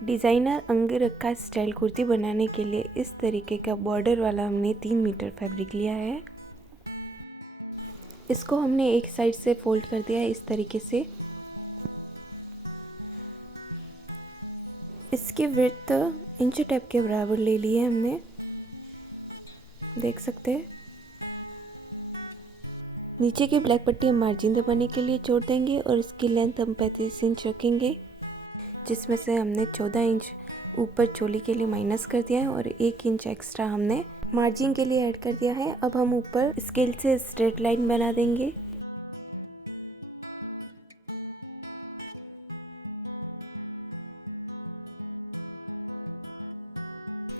Designer अंगरखा style kurti बनाने के लिए इस तरीके का बॉर्डर वाला हमने 3 मीटर फैब्रिक लिया है। इसको हमने एक साइड से फोल्ड कर दिया है इस तरीके से। इसकी विड्थ इंच टेप के बराबर ले ली है हमने, देख सकते हैं। नीचे की ब्लैक पट्टी हम मार्जिन दबाने के लिए छोड़ देंगे और इसकी लेंथ हम 35 इंच रखेंगे, जिसमें से हमने 14 इंच ऊपर चोली के लिए माइनस कर दिया है और 1 इंच एक्स्ट्रा हमने मार्जिन के लिए ऐड कर दिया है। अब हम ऊपर स्केल से स्ट्रेट लाइन बना देंगे।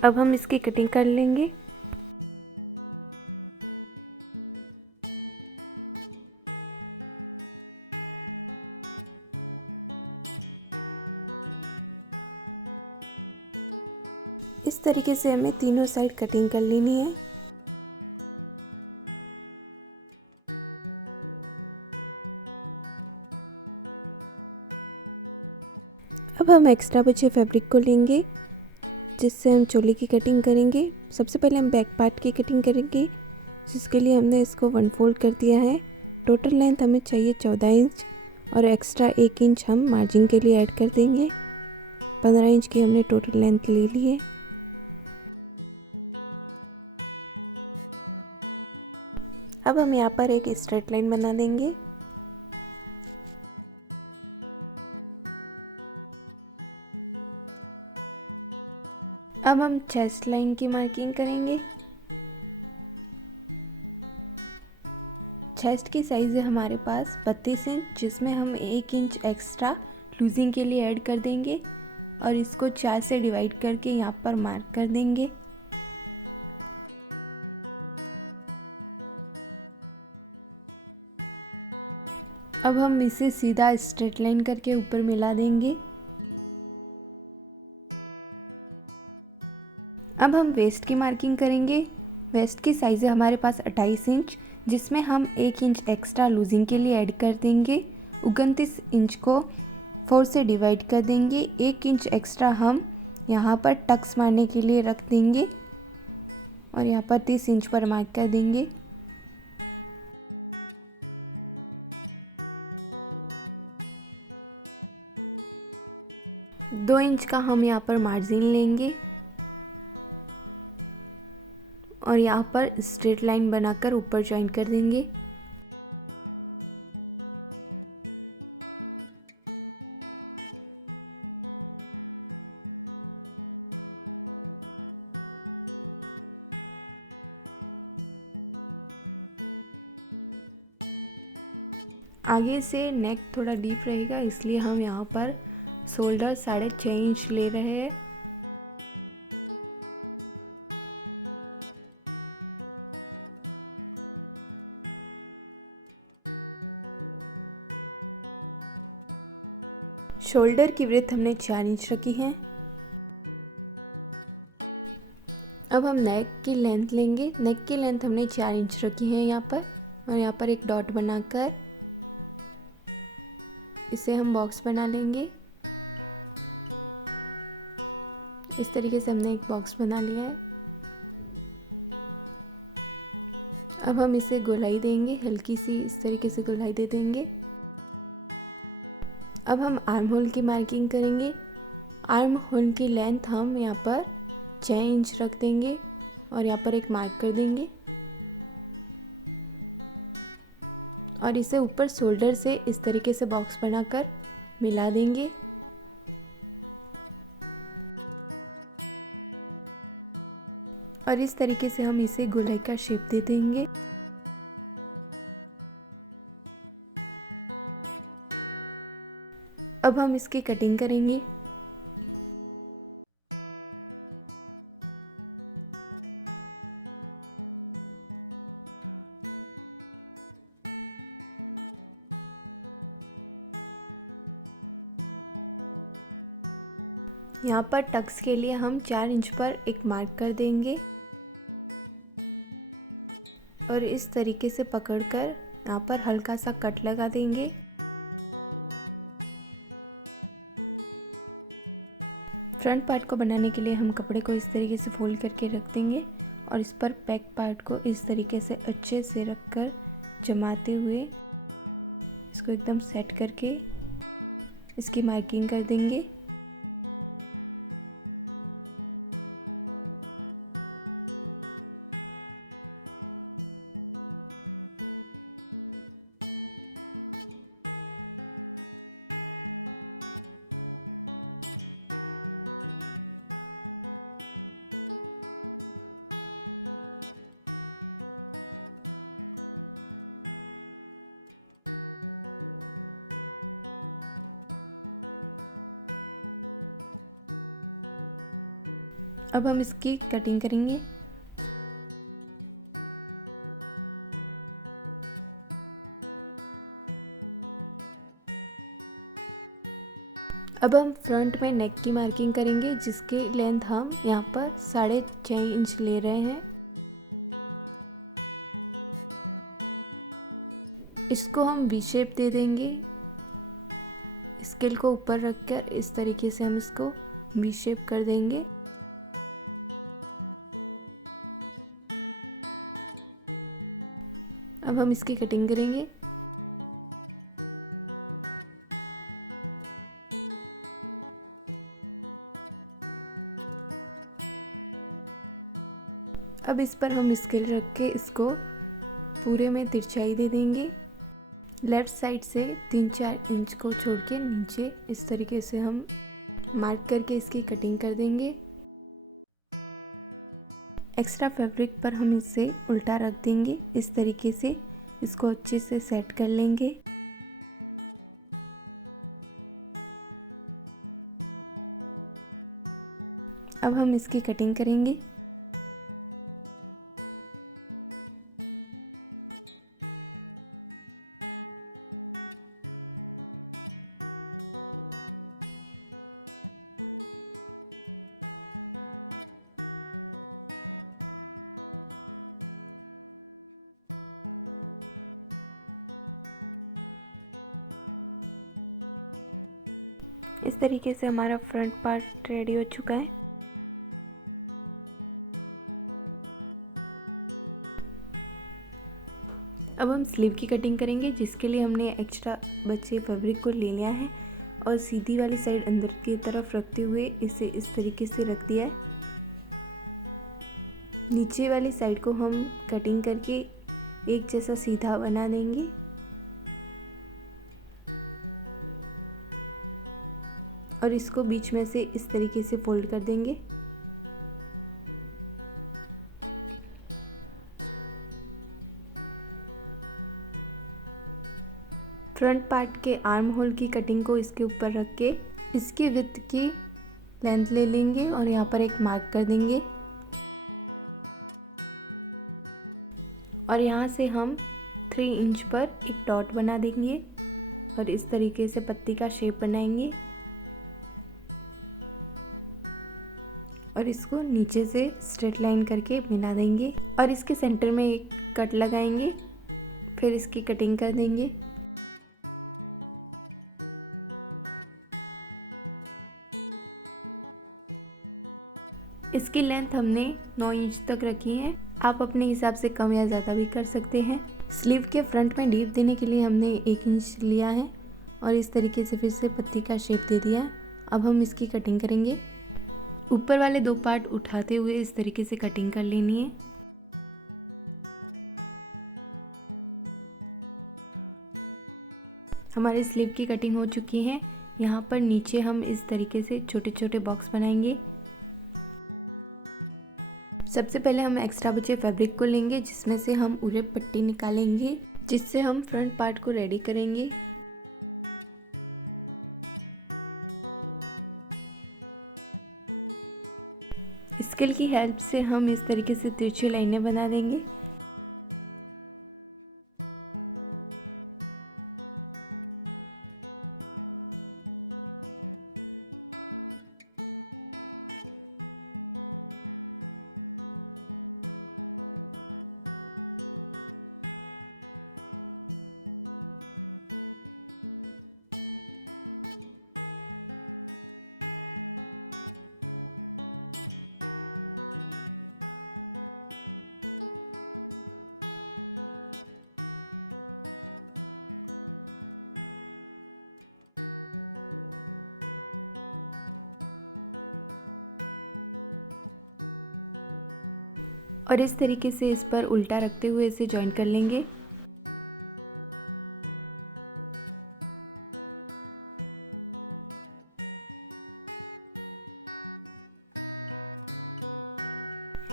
अब हम इसकी कटिंग कर लेंगे। इस तरीके से हमें तीनों साइड कटिंग कर लेनी है। अब हम एक्स्ट्रा बचे फैब्रिक को लेंगे, जिससे हम चोली की कटिंग करेंगे। सबसे पहले हम बैक पार्ट की कटिंग करेंगे, जिसके लिए हमने इसको 1 फोल्ड कर दिया है। टोटल लेंथ हमें चाहिए 14 इंच और एक्स्ट्रा 1 इंच हम मार्जिन के लिए ऐड कर देंगे। 15 इंच की हमने टोटल लेंथ ले ली है। अब हम यहाँ पर एक स्ट्रेट लाइन बना देंगे। अब हम चेस्ट लाइन की मार्किंग करेंगे। चेस्ट की साइज़ है हमारे पास 32 इंच, जिसमें हम 1 इंच एक्स्ट्रा लूजिंग के लिए ऐड कर देंगे और इसको 4 से डिवाइड करके यहाँ पर मार्क कर देंगे। अब हम इसे सीधा स्ट्रेट लाइन करके ऊपर मिला देंगे। अब हम वेस्ट की मार्किंग करेंगे। वेस्ट की साइज़ है हमारे पास 28 इंच, जिसमें हम 1 इंच एक्स्ट्रा लूजिंग के लिए ऐड कर देंगे। 29 इंच को 4 से डिवाइड कर देंगे। 1 इंच एक्स्ट्रा हम यहाँ पर टक्स मारने के लिए रख देंगे और यहाँ पर 30 इंच पर मार्क कर देंगे। दो इंच का हम यहाँ पर मार्जिन लेंगे और यहाँ पर स्ट्रेट लाइन बनाकर ऊपर ज्वाइन कर देंगे। आगे से नेक थोड़ा डीप रहेगा, इसलिए हम यहाँ पर शोल्डर 6.5 इंच ले रहे हैं। शोल्डर की विड्थ हमने 4 इंच रखी है। अब हम नेक की लेंथ लेंगे। नेक की लेंथ हमने 4 इंच रखी है यहाँ पर, और यहाँ पर एक डॉट बनाकर इसे हम बॉक्स बना लेंगे। इस तरीके से हमने एक बॉक्स बना लिया है। अब हम इसे गोलाई देंगे, हल्की सी इस तरीके से गोलाई दे देंगे। अब हम आर्म होल की मार्किंग करेंगे। आर्म होल की लेंथ हम यहाँ पर 6 इंच रख देंगे और यहाँ पर एक मार्क कर देंगे और इसे ऊपर शोल्डर से इस तरीके से बॉक्स बनाकर मिला देंगे। और इस तरीके से हम इसे गोलाई का शेप दे देंगे। अब हम इसकी कटिंग करेंगे। यहाँ पर टक्स के लिए हम 4 इंच पर एक मार्क कर देंगे और इस तरीके से पकड़कर यहाँ पर हल्का सा कट लगा देंगे। फ्रंट पार्ट को बनाने के लिए हम कपड़े को इस तरीके से फोल्ड करके रख देंगे और इस पर बैक पार्ट को इस तरीके से अच्छे से रखकर जमाते हुए इसको एकदम सेट करके इसकी मार्किंग कर देंगे। अब हम इसकी कटिंग करेंगे। अब हम फ्रंट में नेक की मार्किंग करेंगे, जिसकी लेंथ हम यहाँ पर 6.5 इंच ले रहे हैं। इसको हम वी शेप दे देंगे। स्केल को ऊपर रखकर इस तरीके से हम इसको वी शेप कर देंगे। अब हम इसकी कटिंग करेंगे। अब इस पर हम स्केल रख के इसको पूरे में तिरछाई दे देंगे। लेफ्ट साइड से 3-4 इंच को छोड़ के नीचे इस तरीके से हम मार्क करके इसकी कटिंग कर देंगे। एक्स्ट्रा फैब्रिक पर हम इसे उल्टा रख देंगे। इस तरीके से इसको अच्छे से सेट कर लेंगे। अब हम इसकी कटिंग करेंगे। इस तरीके से हमारा फ्रंट पार्ट रेडी हो चुका है। अब हम स्लीव की कटिंग करेंगे, जिसके लिए हमने एक्स्ट्रा बचे फैब्रिक को ले लिया है और सीधी वाली साइड अंदर की तरफ रखते हुए इसे इस तरीके से रख दिया है। नीचे वाली साइड को हम कटिंग करके एक जैसा सीधा बना देंगे। और इसको बीच में से इस तरीके से फोल्ड कर देंगे। फ्रंट पार्ट के आर्म होल की कटिंग को इसके ऊपर रख के इसकी विड्थ की लेंथ ले लेंगे और यहाँ पर एक मार्क कर देंगे। और यहाँ से हम 3 इंच पर एक डॉट बना देंगे और इस तरीके से पत्ती का शेप बनाएंगे और इसको नीचे से स्ट्रेट लाइन करके मिला देंगे और इसके सेंटर में एक कट लगाएंगे। फिर इसकी कटिंग कर देंगे। इसकी लेंथ हमने 9 इंच तक रखी है। आप अपने हिसाब से कम या ज़्यादा भी कर सकते हैं। स्लीव के फ्रंट में डीप देने के लिए हमने 1 इंच लिया है और इस तरीके से फिर से पत्ती का शेप दे दिया है। अब हम इसकी कटिंग करेंगे। ऊपर वाले 2 पार्ट उठाते हुए इस तरीके से कटिंग कर लेनी है। हमारे स्लीव की कटिंग हो चुकी है। यहाँ पर नीचे हम इस तरीके से छोटे छोटे बॉक्स बनाएंगे। सबसे पहले हम एक्स्ट्रा बचे फैब्रिक को लेंगे, जिसमें से हम उरे पट्टी निकालेंगे, जिससे हम फ्रंट पार्ट को रेडी करेंगे। स्केल की हेल्प से हम इस तरीके से तिरछी लाइनें बना देंगे। और इस तरीके से इस पर उल्टा रखते हुए इसे जॉइन कर लेंगे।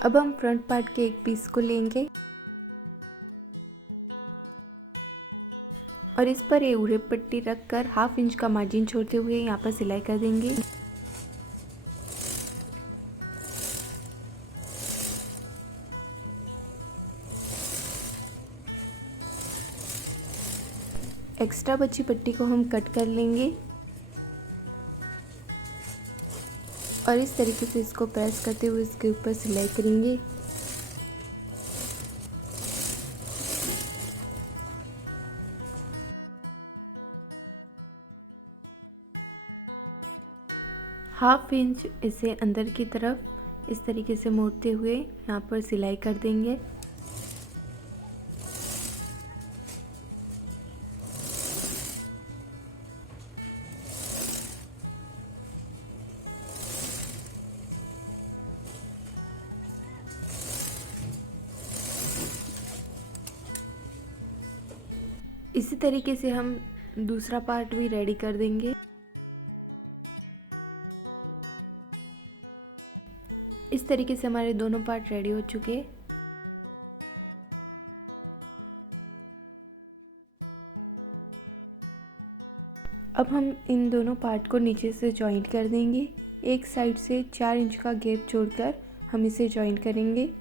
अब हम फ्रंट पार्ट के एक पीस को लेंगे और इस पर ये उड़े पट्टी रखकर 1/2 इंच का मार्जिन छोड़ते हुए यहाँ पर सिलाई कर देंगे। एक्स्ट्रा बची पट्टी को हम कट कर लेंगे और इस तरीके से इसको प्रेस करते हुए इसके ऊपर सिलाई करेंगे। हाफ इंच इसे अंदर की तरफ इस तरीके से मोड़ते हुए यहाँ पर सिलाई कर देंगे। इसी तरीके से हम दूसरा पार्ट भी रेडी कर देंगे। इस तरीके से हमारे दोनों पार्ट रेडी हो चुके हैं। अब हम इन दोनों पार्ट को नीचे से जॉइंट कर देंगे। एक साइड से 4 इंच का गैप छोड़कर हम इसे जॉइंट करेंगे।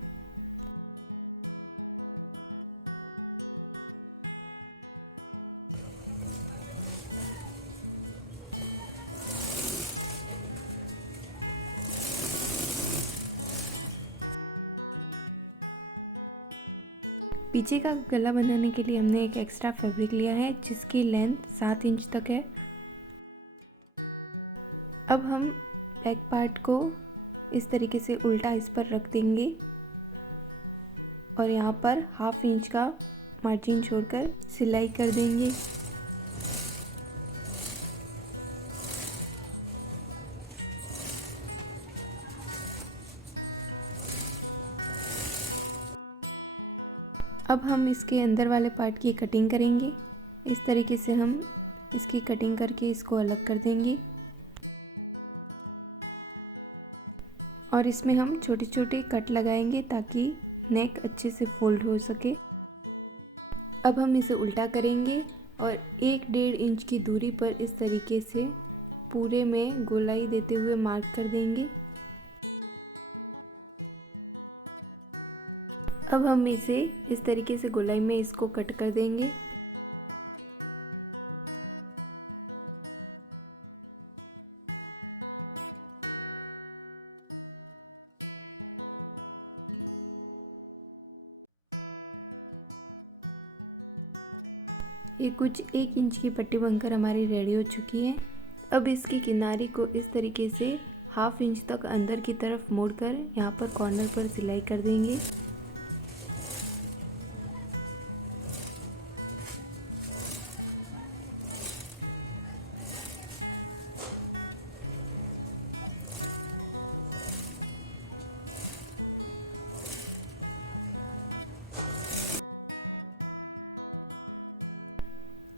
पीछे का गला बनाने के लिए हमने एक एक्स्ट्रा फैब्रिक लिया है जिसकी लेंथ 7 इंच तक है। अब हम बैक पार्ट को इस तरीके से उल्टा इस पर रख देंगे और यहाँ पर 1/2 इंच का मार्जिन छोड़कर सिलाई कर देंगे। अब हम इसके अंदर वाले पार्ट की कटिंग करेंगे। इस तरीके से हम इसकी कटिंग करके इसको अलग कर देंगे और इसमें हम छोटे छोटे कट लगाएंगे ताकि नेक अच्छे से फोल्ड हो सके। अब हम इसे उल्टा करेंगे और 1-1.5 इंच की दूरी पर इस तरीके से पूरे में गोलाई देते हुए मार्क कर देंगे। अब हम इसे इस तरीके से गोलाई में इसको कट कर देंगे। ये कुछ 1 इंच की पट्टी बनकर हमारी रेडी हो चुकी है। अब इसकी किनारी को इस तरीके से 1/2 इंच तक अंदर की तरफ मोड़कर यहाँ पर कॉर्नर पर सिलाई कर देंगे।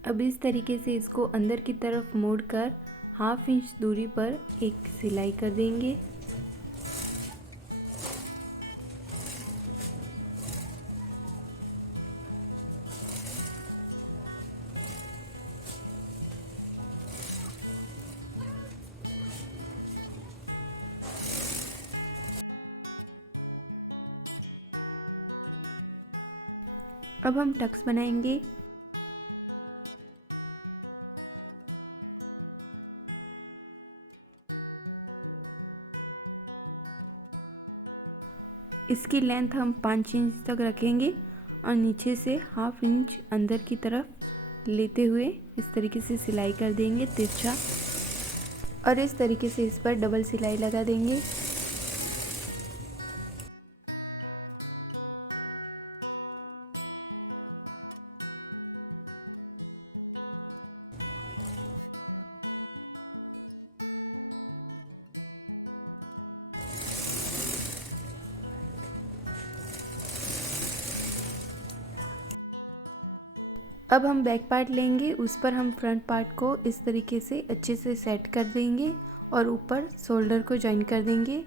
अब इस तरीके से इसको अंदर की तरफ मोड़कर 1/2 इंच दूरी पर एक सिलाई कर देंगे। अब हम टक्स बनाएंगे। इसकी लेंथ हम 5 इंच तक रखेंगे और नीचे से 1/2 इंच अंदर की तरफ लेते हुए इस तरीके से सिलाई कर देंगे तिरछा और इस तरीके से इस पर डबल सिलाई लगा देंगे। अब हम बैक पार्ट लेंगे, उस पर हम फ्रंट पार्ट को इस तरीके से अच्छे से सेट कर देंगे और ऊपर शोल्डर को जॉइन कर देंगे।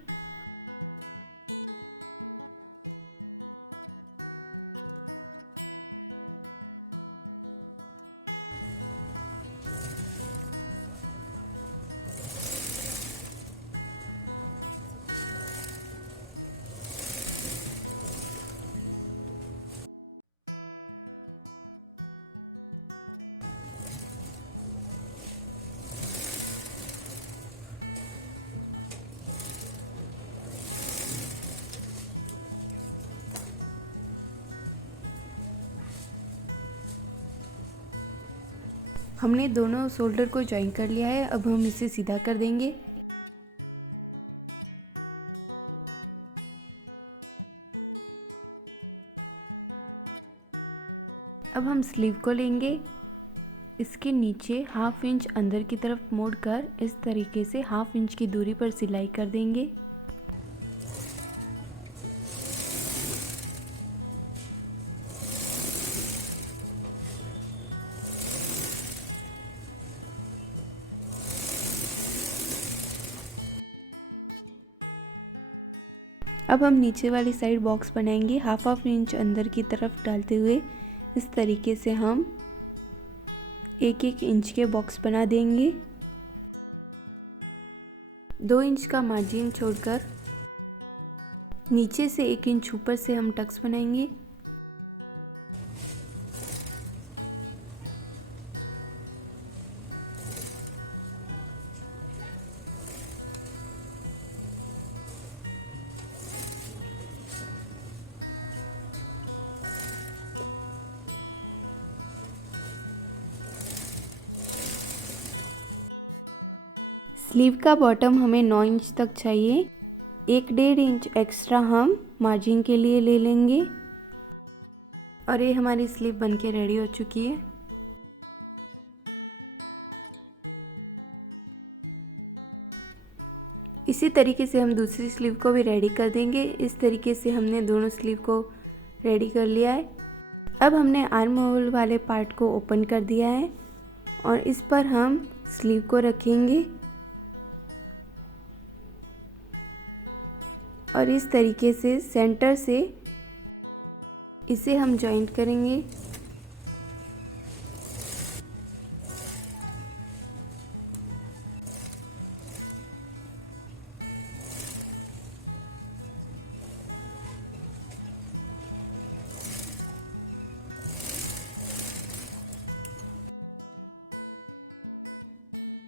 हमने दोनों शोल्डर को जॉइन कर लिया है। अब हम इसे सीधा कर देंगे। अब हम स्लीव को लेंगे, इसके नीचे हाफ इंच अंदर की तरफ मोड़कर इस तरीके से हाफ इंच की दूरी पर सिलाई कर देंगे। अब हम नीचे वाली साइड बॉक्स बनाएंगे, हाफ इंच अंदर की तरफ डालते हुए इस तरीके से हम 1-1 इंच के बॉक्स बना देंगे। 2 इंच का मार्जिन छोड़कर नीचे से 1 इंच ऊपर से हम टक्स बनाएंगे। स्लीव का बॉटम हमें 9 इंच तक चाहिए। 1-1.5 इंच एक्स्ट्रा हम मार्जिन के लिए ले लेंगे। और ये हमारी स्लीव बनके रेडी हो चुकी है। इसी तरीके से हम दूसरी स्लीव को भी रेडी कर देंगे। इस तरीके से हमने दोनों स्लीव को रेडी कर लिया है। अब हमने आर्म होल वाले पार्ट को ओपन कर दिया है और इस पर हम स्लीव को रखेंगे और इस तरीके से सेंटर से इसे हम जॉइंट करेंगे।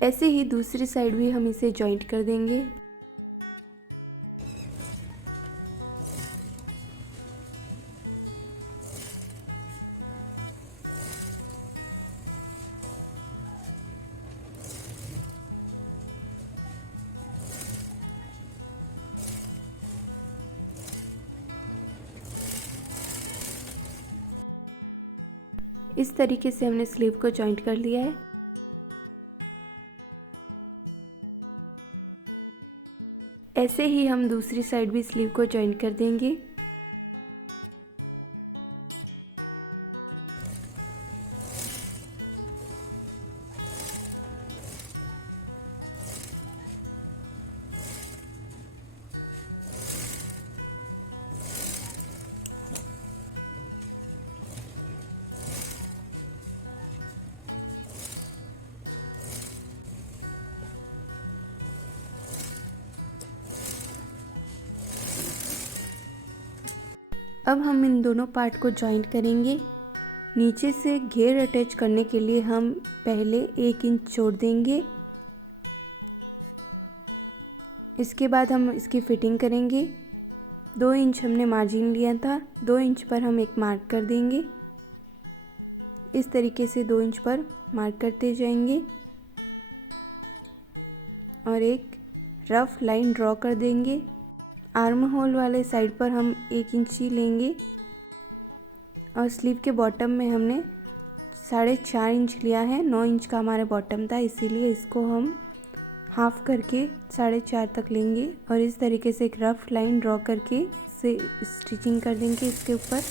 ऐसे ही दूसरी साइड भी हम इसे जॉइंट कर देंगे। इस तरीके से हमने स्लीव को जॉइंट कर लिया है। ऐसे ही हम दूसरी साइड भी स्लीव को जॉइंट कर देंगे। अब हम इन दोनों पार्ट को जॉइंट करेंगे। नीचे से घेर अटैच करने के लिए हम पहले 1 इंच छोड़ देंगे। इसके बाद हम इसकी फिटिंग करेंगे। 2 इंच हमने मार्जिन लिया था, 2 इंच पर हम एक मार्क कर देंगे। इस तरीके से 2 इंच पर मार्क करते जाएंगे और एक रफ लाइन ड्रॉ कर देंगे। आर्म होल वाले साइड पर हम 1 इंच ही लेंगे और स्लीव के बॉटम में हमने 4.5 इंच लिया है। 9 इंच का हमारा बॉटम था, इसीलिए इसको हम हाफ करके 4.5 तक लेंगे और इस तरीके से एक रफ लाइन ड्रॉ करके से स्टिचिंग कर देंगे इसके ऊपर।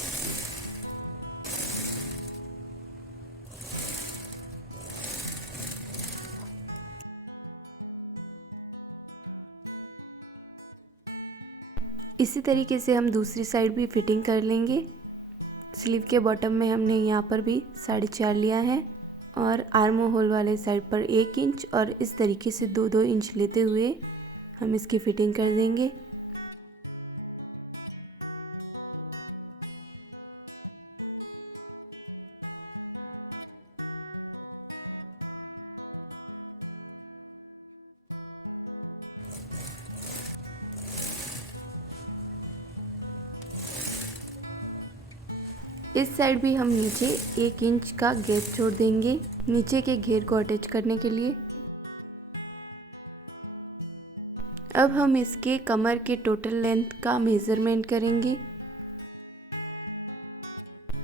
इसी तरीके से हम दूसरी साइड भी फिटिंग कर लेंगे। स्लीव के बॉटम में हमने यहाँ पर भी 4.5 लिया है और आर्म होल वाले साइड पर 1 इंच और इस तरीके से 2-2 इंच लेते हुए हम इसकी फिटिंग कर देंगे। इस साइड भी हम नीचे 1 इंच का गैप छोड़ देंगे नीचे के घेर को अटैच करने के लिए। अब हम इसके कमर के टोटल लेंथ का मेज़रमेंट करेंगे।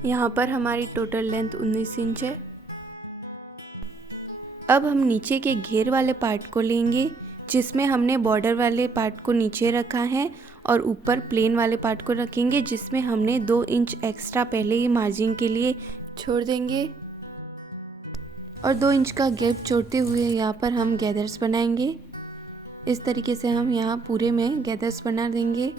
यहाँ पर हमारी टोटल लेंथ 19 इंच है। अब हम नीचे के घेर वाले पार्ट को लेंगे जिसमें हमने बॉर्डर वाले पार्ट को नीचे रखा है और ऊपर प्लेन वाले पार्ट को रखेंगे जिसमें हमने 2 इंच एक्स्ट्रा पहले ही मार्जिन के लिए छोड़ देंगे और 2 इंच का गैप छोड़ते हुए यहाँ पर हम गैदर्स बनाएंगे। इस तरीके से हम यहाँ पूरे में गैदर्स बना देंगे।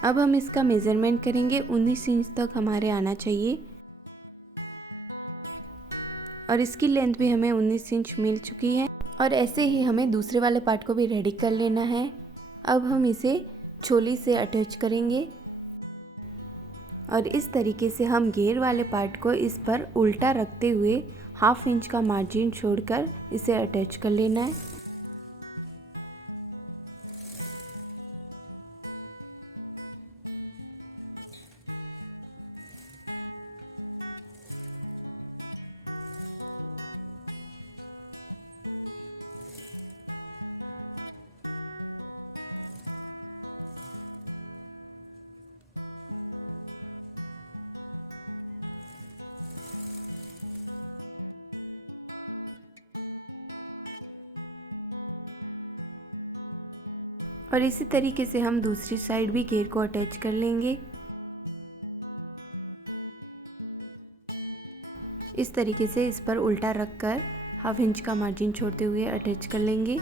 अब हम इसका मेज़रमेंट करेंगे। 19 इंच तक हमारे आना चाहिए और इसकी लेंथ भी हमें 19 इंच मिल चुकी है और ऐसे ही हमें दूसरे वाले पार्ट को भी रेडी कर लेना है। अब हम इसे चोली से अटैच करेंगे और इस तरीके से हम घेर वाले पार्ट को इस पर उल्टा रखते हुए 1/2 इंच का मार्जिन छोड़कर इसे अटैच कर लेना है। और इसी तरीके से हम दूसरी साइड भी घेर को अटैच कर लेंगे। इस तरीके से इस पर उल्टा रखकर 1/2 इंच का मार्जिन छोड़ते हुए अटैच कर लेंगे।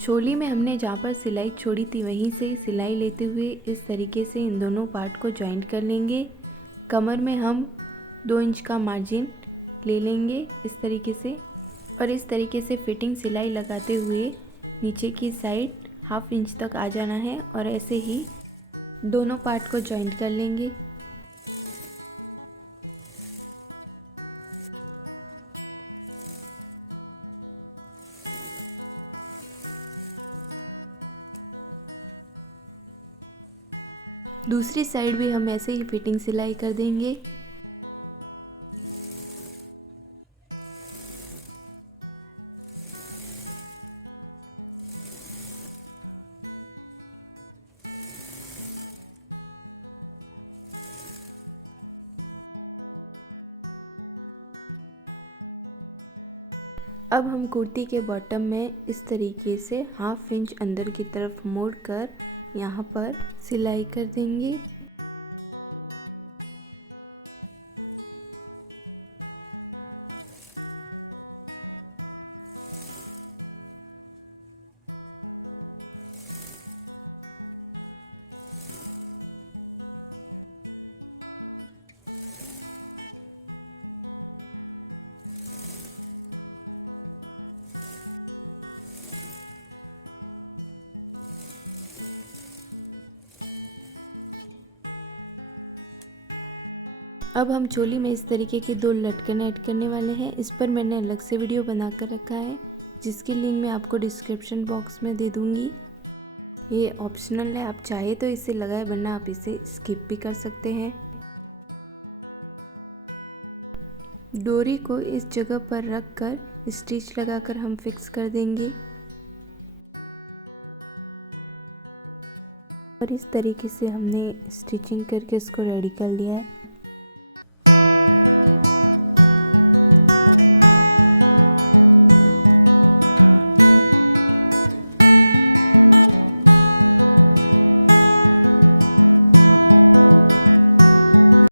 चोली में हमने जहाँ पर सिलाई छोड़ी थी वहीं से सिलाई लेते हुए इस तरीके से इन दोनों पार्ट को जॉइंट कर लेंगे। कमर में हम 2 इंच का मार्जिन ले लेंगे इस तरीके से और इस तरीके से फिटिंग सिलाई लगाते हुए नीचे की साइड 1/2 इंच तक आ जाना है और ऐसे ही दोनों पार्ट को जॉइंट कर लेंगे। दूसरी साइड भी हम ऐसे ही फिटिंग सिलाई कर देंगे। अब हम कुर्ती के बॉटम में इस तरीके से 1/2 इंच अंदर की तरफ मोड़कर यहाँ पर सिलाई कर देंगे। अब हम चोली में इस तरीके के 2 लटकन ऐड करने वाले हैं। इस पर मैंने अलग से वीडियो बना कर रखा है, जिसकी लिंक मैं आपको डिस्क्रिप्शन बॉक्स में दे दूँगी। ये ऑप्शनल है, आप चाहे तो इसे लगाए, वरना आप इसे स्किप भी कर सकते हैं। डोरी को इस जगह पर रख कर स्टिच लगाकर हम फिक्स कर देंगे और इस तरीके से हमने स्टिचिंग करके इसको रेडी कर लिया है।